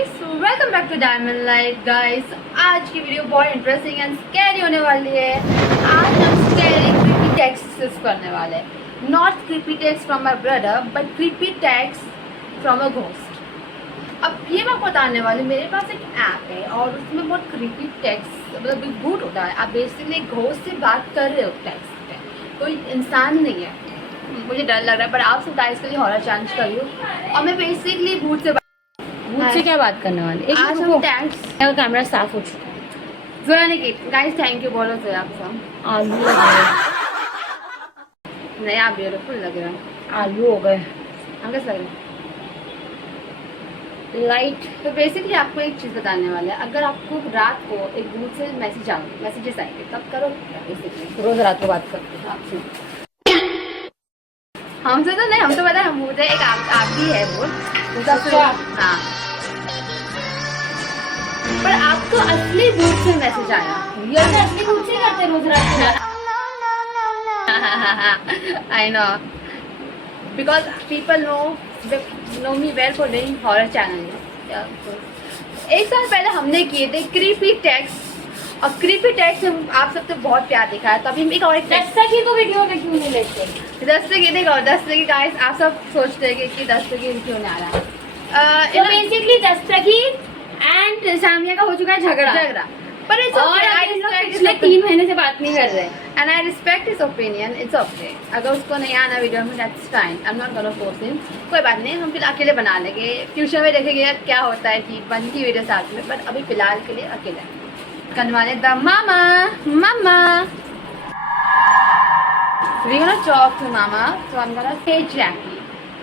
Guys, welcome back to diamond life. Guys, आज की video बहुत इंटरेस्टिंग एंड स्कैरी होने वाली है। आज हम स्कैरी क्रीपी टेक्स्ट करने वाले हैं। Not creepy text from my brother but creepy text from a ghost. अब ये मैं बताने वाली, मेरे पास एक ऐप है और उसमें बहुत क्रीपी टेक्स्ट मतलब बूट होता है। आप बेसिकली घोस्ट से बात कर रहे हो, टेक्स्ट पे कोई इंसान नहीं है। मुझे डर लग रहा है पर आप सब गाइस के लिए हॉरर चांस करियो। और मैं बेसिकली भूत से क्या बात करने वाले, आज हम टैंक्स कैमरा साफ हो चुका है। जोया ने की गाइस, थैंक यू बोलो जोया। आप सब आलू लग रहे नहीं, आप ब्यूटीफुल लग रहे हैं। आलू हो गए। हम कैसे लग रहे लाइट। तो बेसिकली आपको एक चीज़ बताने वाला है। अगर आपको रात को एक भूत से मैसेजेस आएंगे तब करो क्या? बेसिकली रोज रात को बात करते हैं आपसे। हमसे तो नहीं, हम तो पता है हम भूत है। एक आप ही है वो। हाँ, पर आपको असली भूत से मैसेज आया। ये असली भूत से करते रोज रात को। I know because people know me well for doing horror channel। एक साल पहले हमने किए थे क्रीपी टेक्स्ट और क्रीपी टेक्स्ट में आप सबसे बहुत प्यार दिखा है। तभी एक और एक दस्तकी को वीडियो में क्यों नहीं लेते? दस्तकी देखो, दस्तकी गाइस आप सब सोचते हैं कि दस्तकी क्यों नहीं आ रहा है। तो बेसिकली दस्तकी एंड सामिया का हो चुका है झगड़ा। पर इट्स और पिछले 3 महीने से बात नहीं कर रहे and I respect his opinion. It's okay, अगर उसको नहीं आना वीडियो में that's fine, I am not gonna force him. कोई बात नहीं, हम फिर अकेले बना लेंगे। फ्यूचर में देखेंगे क्या होता है कि बन की वीडियो साथ में, बट अभी फिलहाल के लिए अकेले करने वाले the mama we gonna talk to mama, so I'm gonna say Jackie.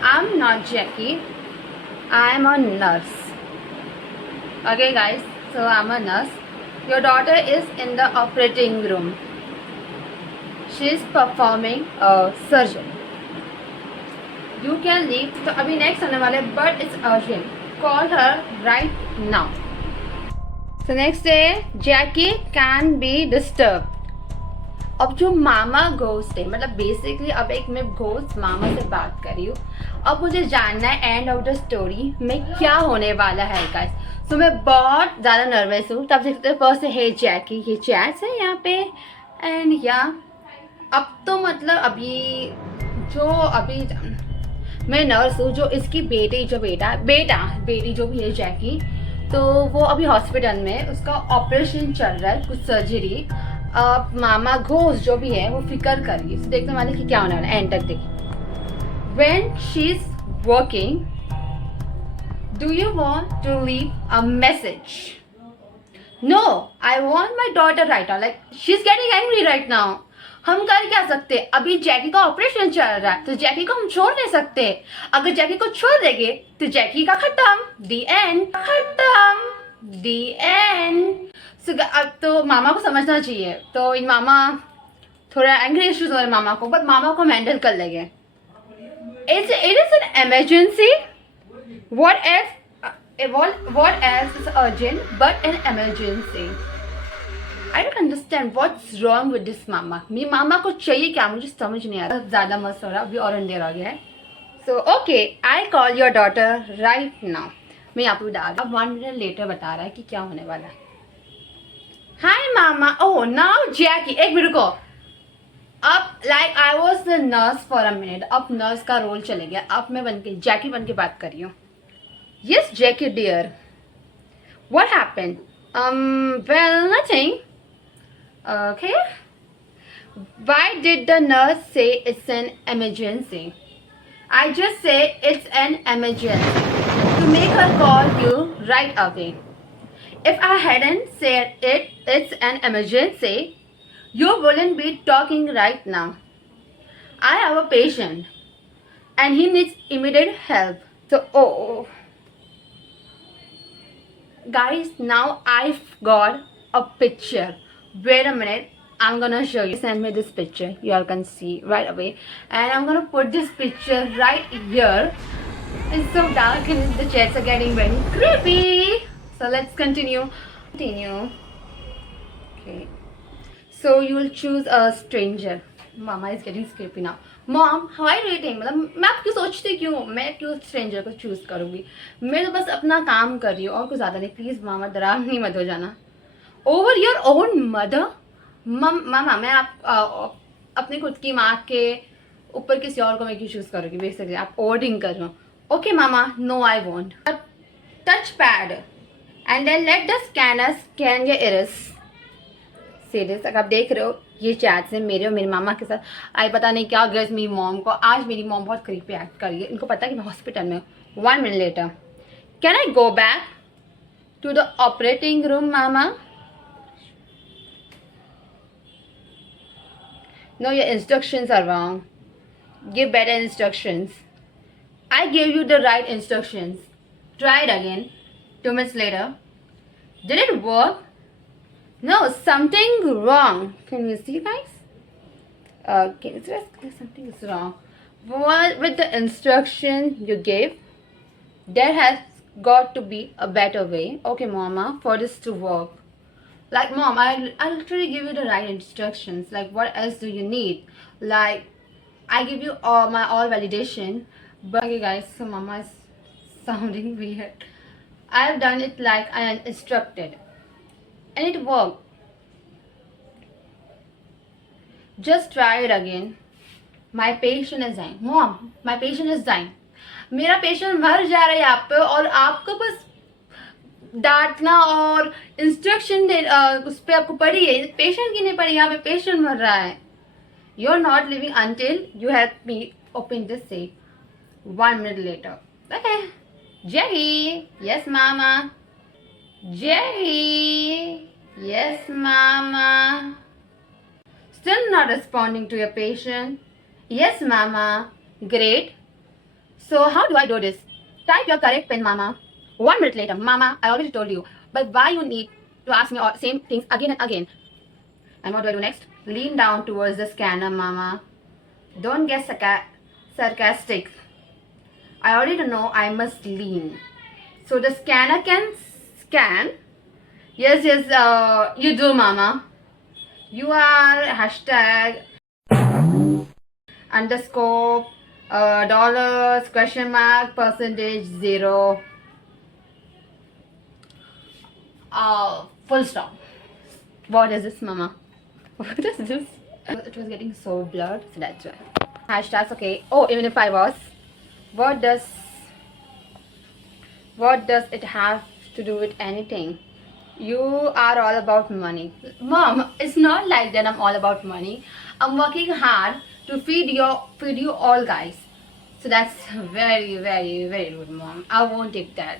I'm not Jackie, I'm a nurse. Okay guys, so I'm a nurse. Your daughter is in the operating room. She is performing a surgery. You can leave. तो अभी next आने वाले, but it's urgent. Call her right now. So next day, Jackie can be disturbed. अब जो मामा ghost है, मतलब basically अब एक मैं घोस्ट मामा से बात कर रही हूँ। अब मुझे जानना है एंड ऑफ द स्टोरी में क्या होने वाला है गाइस। सो मैं बहुत ज़्यादा नर्वस हूँ। तब देखते फर्स्ट है जैकी, ये चैट्स है यहाँ पे एंड या अब तो मतलब अभी मैं नर्स हूँ। जो इसकी बेटी जो भी है जैकी, तो वो अभी हॉस्पिटल में, उसका ऑपरेशन चल रहा है, कुछ सर्जरी। अब मामा घोस्ट जो भी है वो फिक्र कर रही है। देखने वाले कि क्या होने वाला है, एंड तक देखिए। When she is working, do you want to leave a message? No, I want my daughter right now, like she is getting angry right now. हम कर क्या सकते? अभी जैकी का ऑपरेशन चल रहा है तो जैकी को हम छोड़ नहीं सकते। अगर जैकी को छोड़ देंगे तो जैकी का खत्म, दी एंड, खत्म, दी एंड। अब तो मामा को समझना चाहिए। तो इन मामा थोड़ा एंग्री इश्यूज हो रहे मामा को, बट मामा को हम हैंडल कर लेंगे। It is an emergency. What else is urgent but an emergency. I don't understand what's wrong with this mama. मेरी मामा को चाहिए क्या, मुझे समझ नहीं आ रहा। ज़्यादा मस्त हो रहा, अभी और अंधेर हो गया है। So okay, I call your daughter right now. मैं यहाँ पे डाल, अब 1 मिनट लेटर बता रहा है कि क्या होने वाला है। हाय मामा। ओह नाउ जैकी, एक मिनट रुको। अब like I was the nurse for a minute, अब नर्स का रोल चले गया। अब मैं जैकी बन के बात कर रही हूँ। Yes Jackie dear, what happened? Well nothing. Okay. Why did the nurse say it's an emergency? I just say it's an emergency to make her call you right away. If I hadn't said it's an emergency, you wouldn't be talking right now. I have a patient and he needs immediate help. So, guys, now I've got a picture. Wait a minute, I'm gonna show you. Send me this picture, you all can see right away, and I'm gonna put this picture right here. It's so dark and the chairs are getting very creepy. So let's continue. Okay, so you will choose a stranger. Mama is getting creepy now. Mom high rating, मतलब मैं आप क्यों सोचती क्यों, मैं क्यों stranger को choose करूंगी, मैं तो बस अपना काम कर रही हूँ और कुछ ज़्यादा नहीं। प्लीज़ मामा डरावनी मत हो जाना ओवर योर ओन मदर। मामा मैं अपनी खुद की माँ के ऊपर किसी और को मैं क्यों चूज करूँगी, बेसिकली आप ओवरथिंक कर रहे हो। Okay mama, no I want touch pad and then let the scanner scan your iris. Serious, अगर आप देख रहे हो ये चैट्स हैं मेरे और मेरे मामा के साथ। आई पता नहीं क्या गर्ल्स मेरी मॉम को, आज मेरी मॉम बहुत क्रीपी एक्ट कर रही है, इनको पता है कि मैं हॉस्पिटल में हूँ। 1 minute later, can I go back to the operating room mama? No, your instructions are wrong, give better instructions. I give you the right instructions, try it again. 2 minutes later, did it work? No, something wrong. Can you see, guys? Can you see something is wrong? What with the instruction you gave? There has got to be a better way. Okay, mama, for this to work. Like, mom, I literally give you the right instructions. Like, what else do you need? Like, I give you all validation. But okay, guys, so mama is sounding weird. I've done it like I instructed, and it worked. Just try it again. My patient is dying. Mom, my patient is dying. मेरा patient मर जा रहा है यहाँ पे और आपको बस डांटना और इंस्ट्रक्शन दे उस पर आपको पड़ी है, पेशेंट की नहीं पड़ी, यहाँ पे पेशेंट मर रहा है. You are not living until you help me open this safe. 1 minute later. Okay. Jerry. Yes, mama. Jerry. Yes, mama. Still not responding to your patient? Yes, mama. Great. So how do I do this? Type your correct pin, mama. 1 minute later, mama, I already told you. But why you need to ask me all same things again and again? And what do I do next? Lean down towards the scanner, mama. Don't get sarcastic. I already know I must lean. So the scanner can scan. Yes, you do, mama. You are hashtag underscore dollars question mark percentage 0 full stop. What is this, mama? What is this? It was getting so blurred, so that's why. Hashtags, okay. Oh, even if I was, what does it have to do with anything? You are all about money. Mom, it's not like that I'm all about money. I'm working hard to feed you all, guys. So that's very, very, very rude, mom. I won't take that.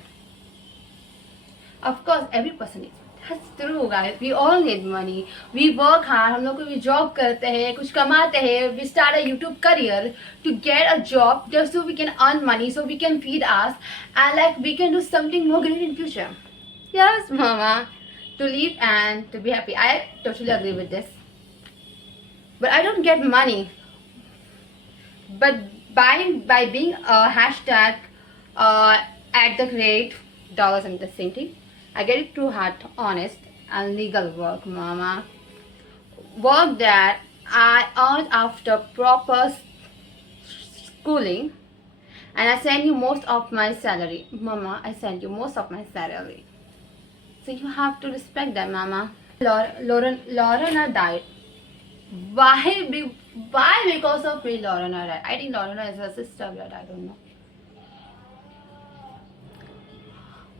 Of course, every person needs. That's true, guys. We all need money. We work hard. हम लोग कोई job करते हैं, कुछ कमाते हैं. We start a YouTube career to get a job just so we can earn money, so we can feed us, and like we can do something more great in future. Yes, mama. To live and to be happy. I totally agree with this. But I don't get money. But by being a hashtag at the rate dollars and the same thing, I get it through hard, honest, and legal work, mama. Work that I earned after proper schooling, and I send you most of my salary, mama. I send you most of my salary. So you have to respect that, mama. Lorena died. Why? Why because of me, Lorena died? I think Lorena is her sister, but I don't know.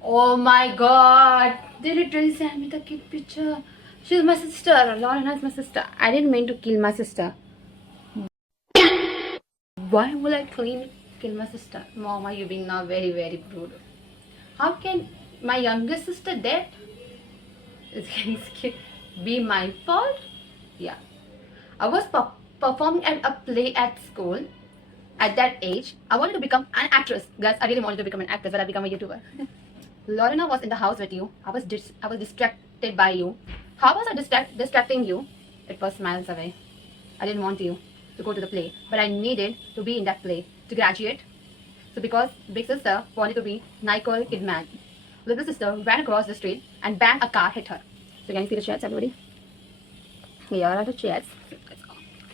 Oh my God! They literally sent me the kid picture. She's my sister. Lorena is my sister. I didn't mean to kill my sister. Why would I kill my sister? Mama, you're being now very, very rude. How can my youngest sister dead? Is be my fault? Yeah. I was performing at a play at school. At that age, I wanted to become an actress. Guys, I really wanted to become an actress, but I became a YouTuber. Lorena was in the house with you. I was distracted by you. How was I distracting you? It was miles away. I didn't want you to go to the play, but I needed to be in that play to graduate. So because big sister wanted to be Nicole Kidman, little sister ran across the street and bang, a car hit her. So can you see the chats, everybody? Here are the chats.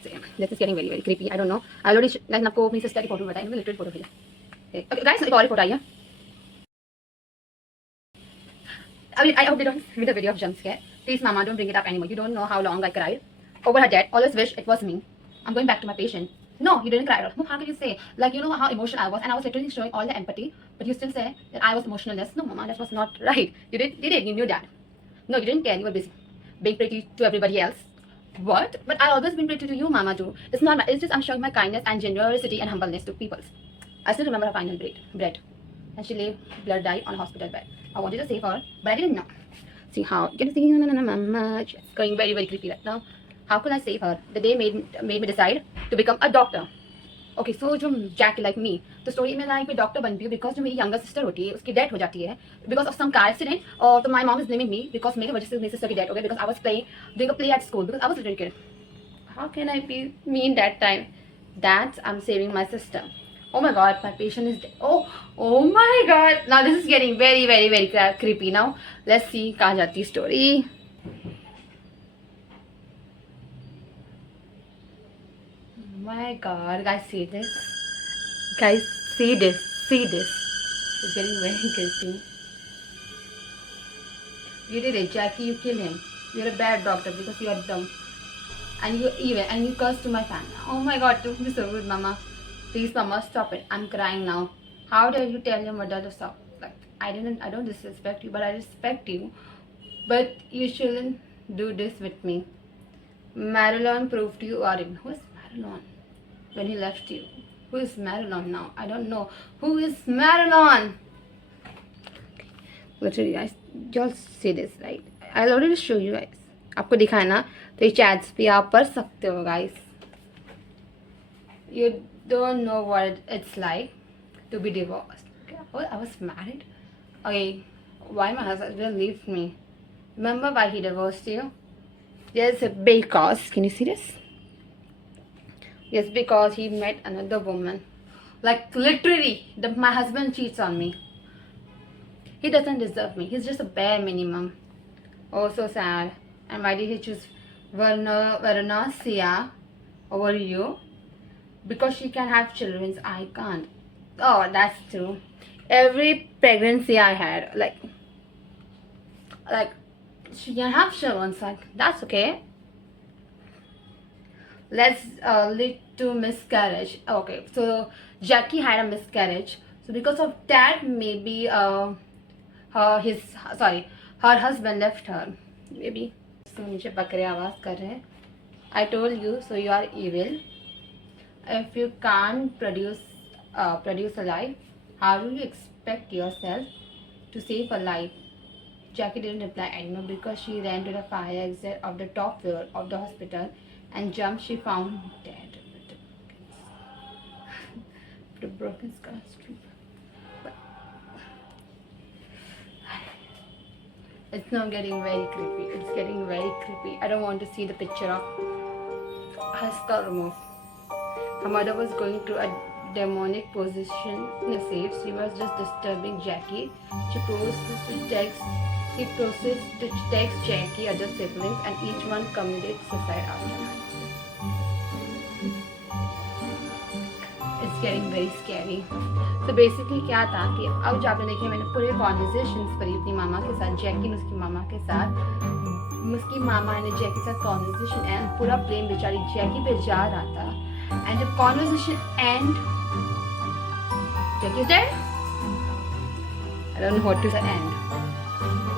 This is getting very very creepy. I don't no. I already मैंने आपको अपनी sister की photo बताई, मैंने literal photo भेजा. Guys एक और photo आई है. I hope they don't see the video of jump scare. Please, Mama, don't bring it up anymore. You don't know how long I cried over her death. Always wish it was me. I'm going back to my patient. No, you didn't cry. No, how can you say? Like, you know how emotional I was, and I was literally showing all the empathy, but you still say that I was emotionless. No, Mama, that was not right. You did. You knew that. No, you didn't care. You were busy being pretty to everybody else. What? But I always been pretty to you, Mama, too. It's not. It's just I'm showing my kindness and generosity and humbleness to people. I still remember her final breath. And she lay blood died on a hospital bed. I wanted to save her, but I didn't know. See how you can see Mama. It's going very very creepy right now. How could I save her? The day made me decide to become a doctor. Okay, so जो Jack like me, तो story में like मैं doctor बनती हूँ because जो मेरी younger sister होती है उसकी डेथ हो जाती है because of some car accident. और तो my mom is blaming me because मेरी वजह से मेरी सिस्टर की डेथ हो गई because I was playing doing a play at school because I was little kid. How can I be me in that time? That I'm saving my sister. Oh my god, my patient is dead. Oh my god. Now this is getting very, very, very creepy now. Let's see कहाँ जाती है story. Oh my god, guys, see this. Guys, see this. See this. It's getting very creepy. You did it, Jackie. You killed him. You're a bad doctor because you are dumb. And you evil and you curse to my family. Oh my god, don't be so rude, Mama. Please, Mama, stop it. I'm crying now. How dare you tell your mother to stop? Like, I don't disrespect you, but I respect you. But you shouldn't do this with me. Marilyn proved you are in. Who is Marilyn? When he left you. Who is Marilyn now? I don't know. Who is Marilyn? Literally, guys, y'all see this, right? I'll already show you guys. आपको दिखाए ना तो ये chats भी आप पढ़ सकते हो guys. You don't know what it's like to be divorced. Oh, I was married. Okay, why my husband left me? Remember why he divorced you? Yes, because can you see this? Yes, because he met another woman. Like literally, my husband cheats on me. He doesn't deserve me. He's just a bare minimum. Oh, so sad. And why did he choose Varuna Sia over you? Because she can have children, I can't. Oh, that's true. Every pregnancy I had, like she can have children, like that's okay. Let's lead to miscarriage. Okay, so Jackie had a miscarriage. So because of that, maybe her husband left her. Maybe. So नीचे बकरे आवाज कर रहे हैं. I told you, so you are evil. If you can't produce a life, how do you expect yourself to save a life? Jackie didn't reply anymore because she ran to the fire exit of the top floor of the hospital and jumped. She found dead with the broken skull strip. It's now getting very creepy. It's getting very creepy. I don't want to see the picture of her skull removed. Her mother was going through a demonic possession in a safe. She was just disturbing Jackie. She proceeds to text Jackie other siblings and each one committed suicide afterwards. It's getting very scary. तो basically क्या था कि अब जब आपने देखिए मैंने पूरे कॉन्वर्जेशंस करी अपनी मामा के साथ, जैकी ने उसकी मामा के साथ, उसकी मामा ने जैकी के साथ कॉन्वर्जेशन एंड पूरा ब्लेम बेचारी जैकी पे जा रहा था. एंड जब conversation end Jackie is dead, I don't know what to say end.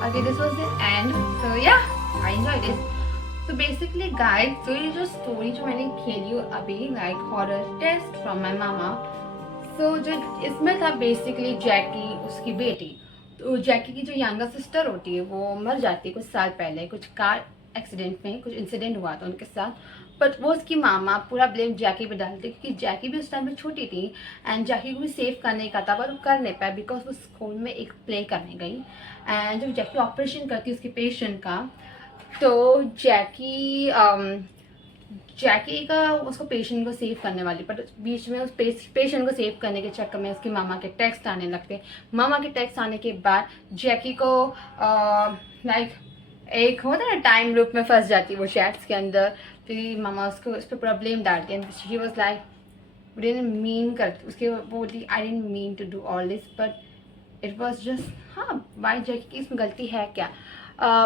Okay, this was the end. So yeah, I enjoyed this. So basically guys, so ये जो story जो मैंने खेली अभी like horror test from my mama. So जो इसमें था basically जैकी उसकी बेटी. तो जैकी की जो यंगर सिस्टर होती है वो मर जाती है कुछ साल पहले, कुछ कार एक्सीडेंट में कुछ इंसिडेंट हुआ था उनके साथ. बट वो उसकी मामा पूरा ब्लेम जैकी पे डालती क्योंकि जैकी भी उस टाइम पे छोटी थी एंड जैकी को भी सेव करने का था पर वो कर नहीं पाया बिकॉज वो स्कूल में एक प्ले करने गई. एंड जब जैकी ऑपरेशन करती है उसके पेशेंट का तो जैकी का उसको पेशेंट को सेव करने वाली पर बीच में उस पेशेंट को सेव करने के चक्कर में उसकी मामा के टेक्स्ट आने लगते. मामा के टेक्स्ट आने के बाद जैकी को लाइक एक होता है ना टाइम लूप में फंस जाती है वो चैट्स के अंदर, फिर मामा उसको उस पर पूरा ब्लेम डालती है, she was like didn't mean कर, उसके वो बोलती I didn't mean to do all this but it was just, हाँ बाय जैकी की इसमें गलती है क्या,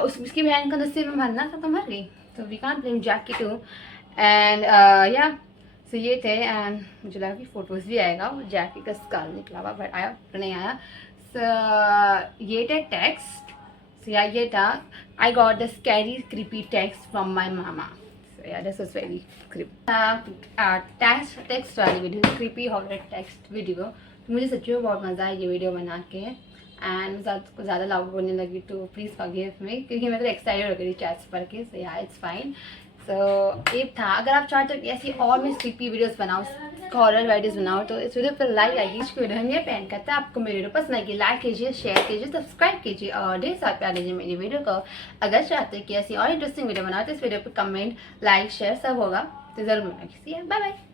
उसकी बहन का नसीब में मरना था तो मर गई, तो we can't blame Jackie too. And yeah so ये थे, एंड मुझे लगा कि फ़ोटोज़ भी आएगा, वो जैकी का स्कल निकला हुआ बट आया नहीं आया। सो ये थे टेक्स्ट, सो या ये था, I got the scary creepy text from my mama, so yeah this was very creepy text वाली video, creepy horror text video. मुझे सच्ची में बहुत मज़ा आया ये वीडियो बना के, एंड ज़्यादा लाउड बोलने लगी तो प्लीज़ फॉरगिव मी, क्योंकि मैं तो एक्साइटेड हो गई चैट्स पढ़ के, सो या इट्स फाइन। सो ये था, अगर आप चाहते हो कि ऐसी और मैं स्लीपी वीडियोस बनाऊँ, हॉरर वीडियोस बनाऊँ, तो इस वीडियो पर लाइक आइए, इसको वीडियो हम ये प्लान करते हैं। आपको मेरी वीडियो पसंद आएगी, लाइक कीजिए, शेयर कीजिए, सब्सक्राइब कीजिए और ढेर सारा प्यार दीजिए मेरी वीडियो को। अगर चाहते हैं कि ऐसी और इंटरेस्टिंग वीडियो बनाओ तो इस वीडियो पर कमेंट, लाइक, शेयर सब होगा, तो ज़रूर मिलना किसी। Bye bye.